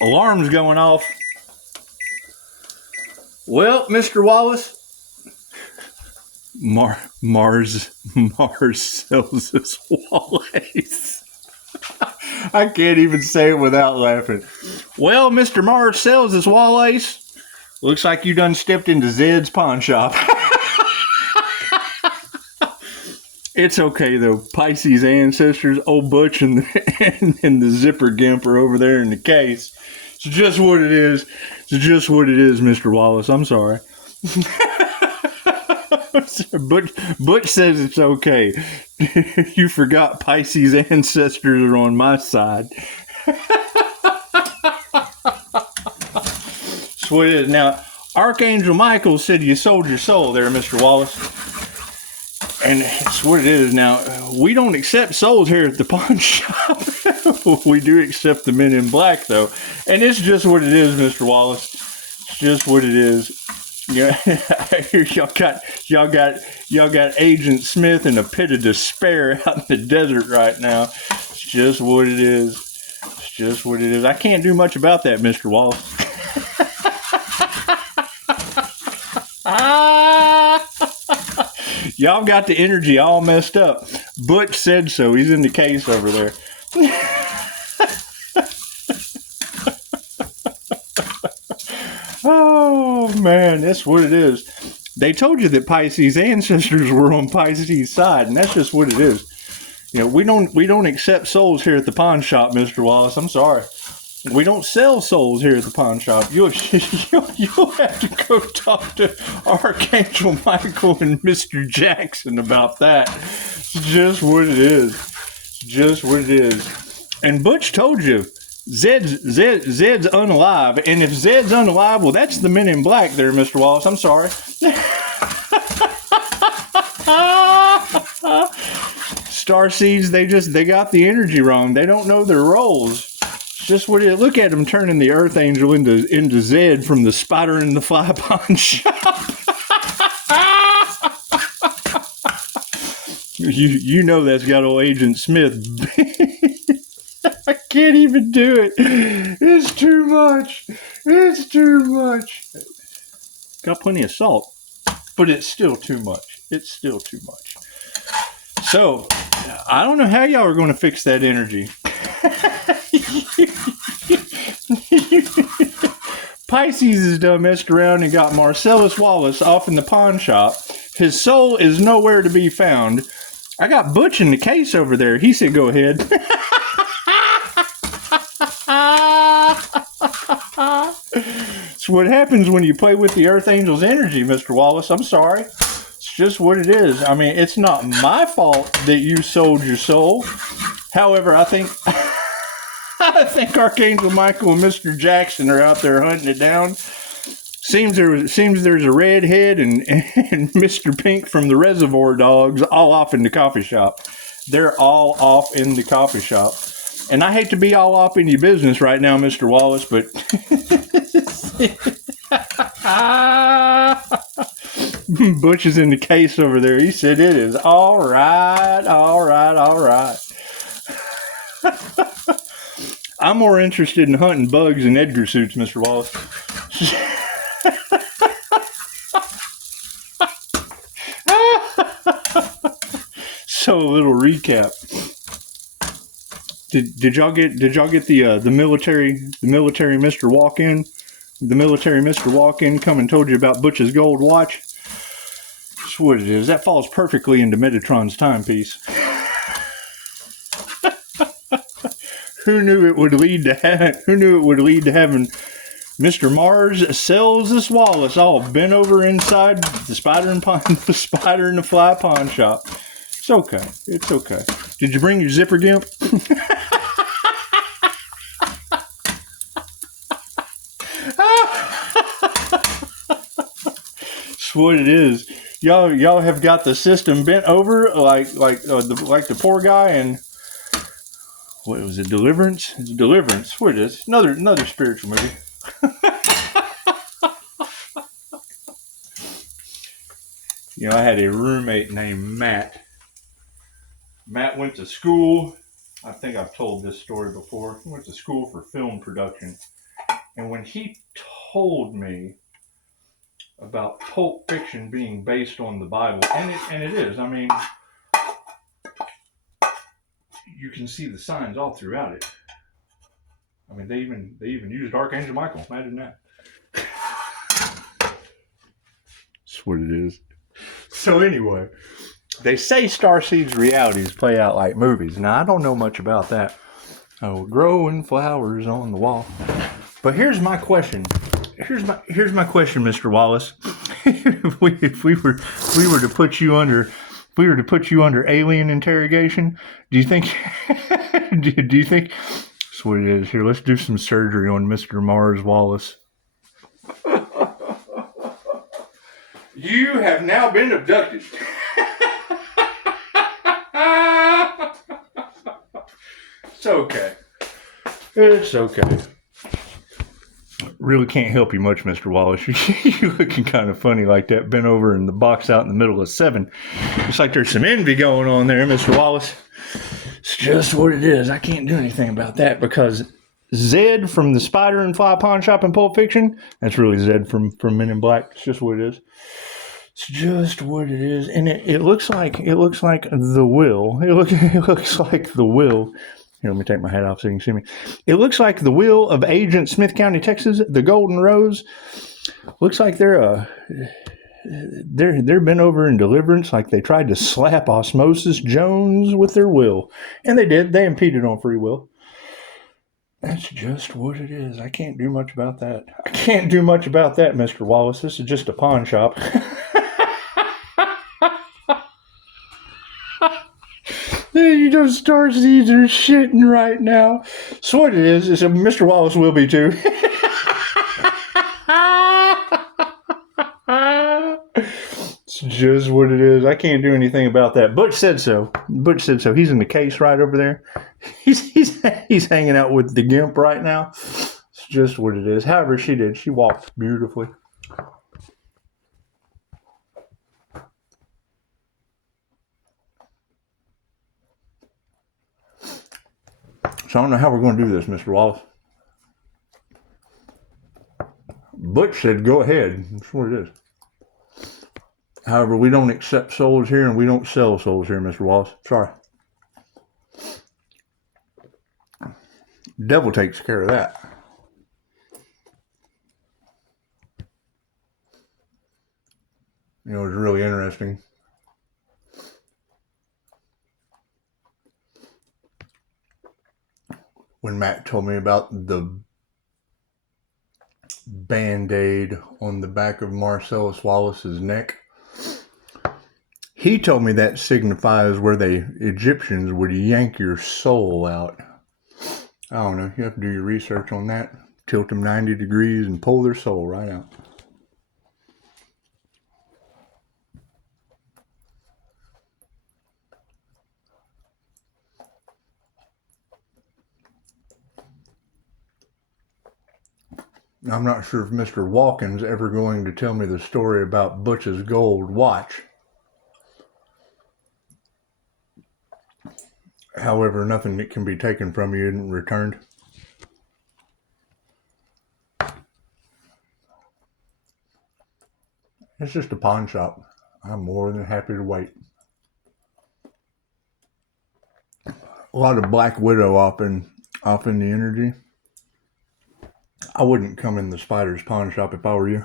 Alarm's going off. Well, Mr. Wallace, Mars sells his Wallace. I can't even say it without laughing. Well, Mr. Mars sells his Wallace. Looks like you done stepped into Zed's pawn shop. It's okay though. Pisces ancestors, old Butch and the zipper gimp are over there in the case. It's just what it is. It's just what it is, Mr. Wallace. I'm sorry. Butch says it's okay. You forgot Pisces ancestors are on my side. That's what it is. Now, Archangel Michael said you sold your soul there, Mr. Wallace. And it's what it is. Now, we don't accept souls here at the pawn shop. We do accept the men in black, though. And it's just what it is, Mr. Wallace. It's just what it is. Yeah, y'all got Agent Smith in a pit of despair out in the desert right now. It's just what it is. It's just what it is. I can't do much about that, Mr. Wallace. Y'all got the energy all messed up. Butch said so. He's in the case over there. Oh, man, that's what it is. They told you that Pisces ancestors were on Pisces' side, and that's just what it is. You know, we don't accept souls here at the pawn shop, Mr. Wallace. I'm sorry. We don't sell souls here at the pawn shop. You'll have to go talk to Archangel Michael and Mr. Jackson about that. It's just what it is. It's just what it is. And Butch told you, Zed's unalive. And if Zed's unalive, well, that's the men in black there, Mr. Wallace. I'm sorry. Starseeds, they got the energy wrong. They don't know their roles. Just what it is. Look at him turning the Earth Angel into Zed from the Spider and the Fly pawn shop. you know that's got old Agent Smith. I can't even do it. It's too much. It's too much. Got plenty of salt, but it's still too much. It's still too much. So, I don't know how y'all are going to fix that energy. Pisces is done messed around and got Marcellus Wallace off in the pawn shop. His soul is nowhere to be found. I got Butch in the case over there. He said, go ahead. It's what happens when you play with the Earth Angel's energy, Mr. Wallace. I'm sorry. It's just what it is. I mean, it's not my fault that you sold your soul. However, I think Archangel Michael and Mr. Jackson are out there hunting it down. Seems there's a redhead and Mr. Pink from the Reservoir Dogs all off in the coffee shop. They're all off in the coffee shop. And I hate to be all up in your business right now, Mr. Wallace, but Butch is in the case over there. He said it is all right. I'm more interested in hunting bugs and Edgar suits, Mr. Wallace. So a little recap. Did y'all get the military Mr. Walk-in? The military Mr. Walk-in come and told you about Butch's gold watch? That's what it is. That falls perfectly into Metatron's timepiece. Who knew it would lead to having Mr. Mars sells this Wallace all bent over inside the Spider and the Fly pawn shop. It's okay. It's okay. Did you bring your zipper gimp? That's what it is. Y'all have got the system bent over like the poor guy in, what was it, Deliverance? It's Deliverance. What it is? Another spiritual movie. You know, I had a roommate named Matt. Matt went to school. I think I've told this story before. He went to school for film production. And when he told me about Pulp Fiction being based on the Bible, and it is. I mean, you can see the signs all throughout it. I mean, they even used Archangel Michael. Imagine that. That's what it is. So anyway, they say Starseed's realities play out like movies. Now, I don't know much about that. Oh, growing flowers on the wall. But here's my question. Here's my question, Mr. Wallace. if we were to put you under alien interrogation, do you think do you think that's what it is? Here, let's do some surgery on Mr. Mars Wallace. You have now been abducted. It's okay. It's okay. Really can't help you much, Mr. Wallace. You're looking kind of funny like that, bent over in the box out in the middle of 7. It's like there's some envy going on there, Mr. Wallace. It's just what it is. I can't do anything about that because Zed from the Spider and Fly Pawn Shop in Pulp Fiction, that's really Zed from Men in Black. It's just what it is. It's just what it is. And it looks like the will. It looks like the will. Here, let me take my hat off so you can see me. It looks like the will of Agent Smith County, Texas, the Golden Rose. Looks like they're been over in deliverance, like they tried to slap Osmosis Jones with their will. And they did. They impeded on free will. That's just what it is. I can't do much about that. I can't do much about that, Mr. Wallace. This is just a pawn shop. You know, starseeds are shitting right now. So what it is Mr. Wallace will be too. It's just what it is. I can't do anything about that. Butch said so. He's in the case right over there. He's hanging out with the Gimp right now. It's just what it is. However, she did. She walked beautifully. So I don't know how we're going to do this, Mr. Wallace. Butch said, go ahead. That's what it is. However, we don't accept souls here and we don't sell souls here, Mr. Wallace. Sorry. Devil takes care of that. You know, it's really interesting. When Matt told me about the Band-Aid on the back of Marcellus Wallace's neck, he told me that signifies where the Egyptians would yank your soul out. I don't know. You have to do your research on that. Tilt them 90 degrees and pull their soul right out. I'm not sure if Mr. Walken's ever going to tell me the story about Butch's gold watch. However, nothing that can be taken from you isn't returned. It's just a pawn shop. I'm more than happy to wait. A lot of Black Widow off in the energy. I wouldn't come in the Spider's pawn shop if I were you.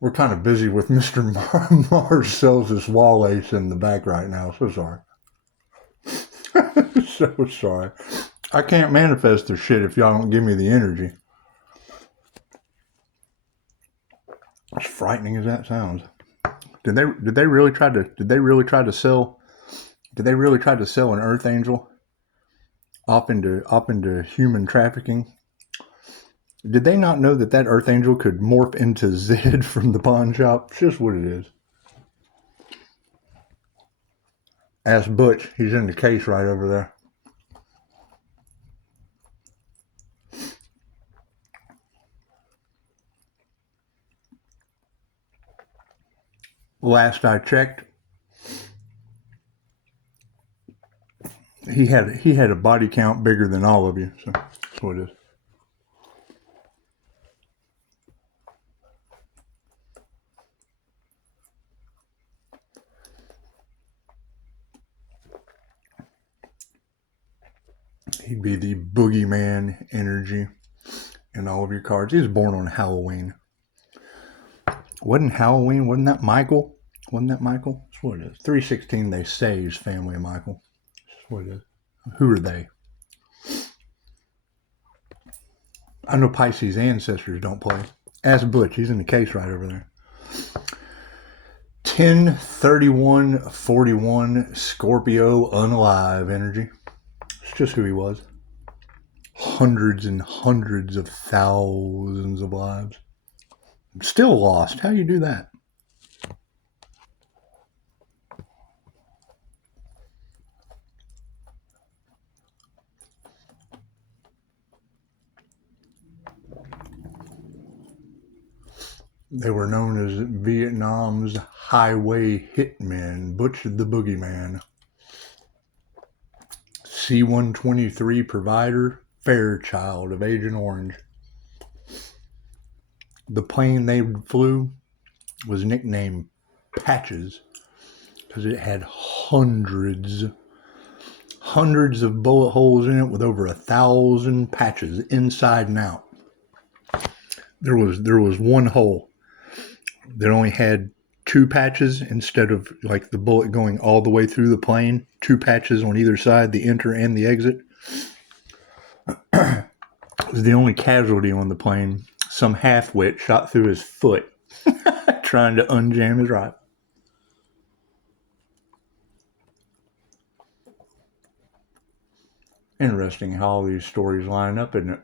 We're kind of busy with Mr. Mars sells this wall ace in the back right now. So sorry. So sorry. I can't manifest this shit if y'all don't give me the energy. As frightening as that sounds. Did they really try to sell an Earth Angel off into human trafficking? Did they not know that Earth Angel could morph into Zed from the pawn shop? It's just what it is. Ask Butch. He's in the case right over there. Last I checked, He had a body count bigger than all of you, so that's what it is. He'd be the boogeyman energy in all of your cards. He was born on Halloween. Wasn't Halloween? Wasn't that Michael? Wasn't that Michael? That's what it is. 316, they say, is family of Michael. That's what it is. Who are they? I know Pisces ancestors don't play. Ask Butch. He's in the case right over there. 10, 31, 41, Scorpio, unalive energy. It's just who he was. Hundreds and hundreds of thousands of lives. Still lost. How do you do that? They were known as Vietnam's highway hitmen, Butch the Boogeyman. C-123 provider, Fairchild of Agent Orange. The plane they flew was nicknamed Patches because it had hundreds of bullet holes in it with over 1,000 patches inside and out. There was one hole that only had 2 patches instead of like the bullet going all the way through the plane. 2 patches on either side, the enter and the exit. It was the only casualty on the plane. Some half-wit shot through his foot trying to unjam his rifle. Interesting how all these stories line up, isn't it?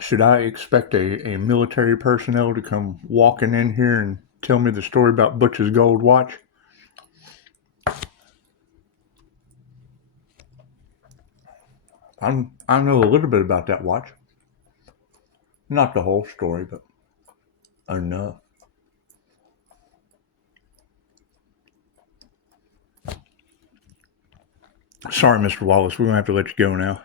Should I expect a military personnel to come walking in here and tell me the story about Butch's gold watch? I know a little bit about that watch. Not the whole story, but enough. Sorry, Mr. Wallace. We're going to have to let you go now.